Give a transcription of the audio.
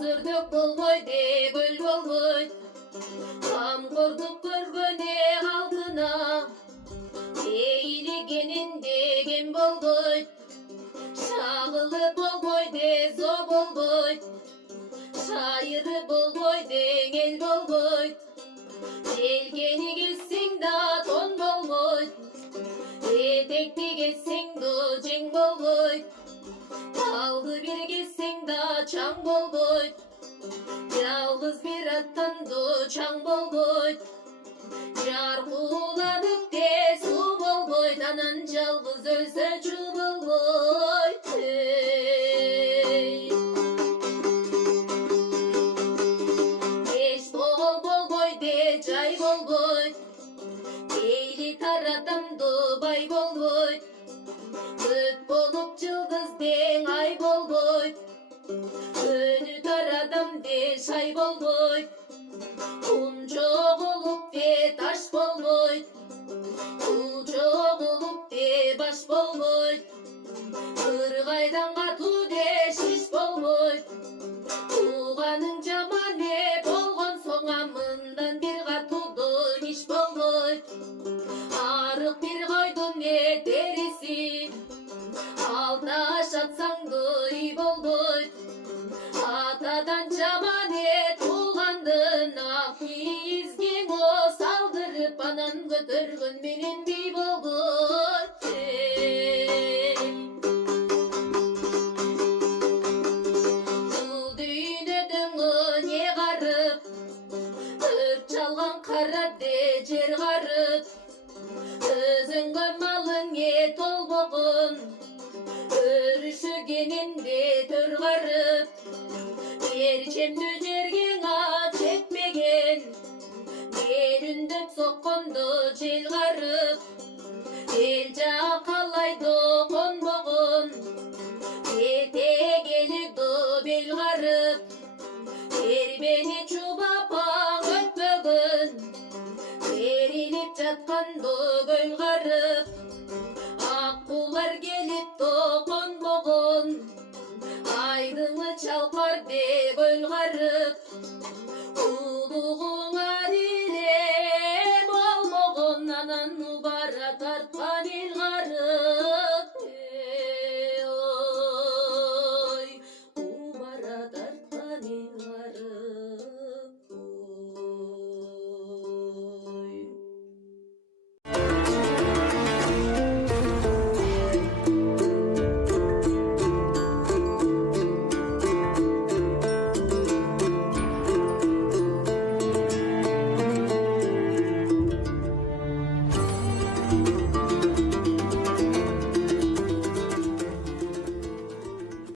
Азырдык болбойду, көл болбойт. Камкордук көргөнү халкына, эйлегенинде кем болбойт. Шагылы болбойду, зо болбойт. Шайыры болбойду, эл болбойт. Желкени кессең да тон болбойт. Этекти кессең да жең болбойт. Талды бир кессең да чаң болбойт. Жалгыз бир аттан да чаң болбойт. Жар кууланып те суу болбойт. Анан жалгыз өлсө чуу болбойт. Эч тоол болбойду, жай болбойт. Эйли таратамды бай болбойт. Көт болуп жылдыз дең ай болбойт. Өнү тарадам де шай болбойт. Кунчо болуп де таш болбойт. Кулчо болуп де баш болбойт. Кыргайдан катуу де шиш болбойт. Тууганың жаман болгон соң мындан бир катуудун иш болбойт. Арык бир койдун териси, алташ атсаң да үй болбойт. Атадан жаман туугандын ак кийизгең салдырып анан көтөргөн менен бий болбойт. Бул дүйнөдөн не карып, өрт чалган кара де жер карып. Өзүңгө малың толбогон, өрүшүгенинде төр карып. Перчемдүү жергең жетмеген, берүндөп соккондо жел карып. Эл жаа калайдо конбогон, этек элидо бел карып. Тербени чубап өтпөгөн, терилип жаткандо көл карып. Аккулар келип конбогон, айдыңы чалкар де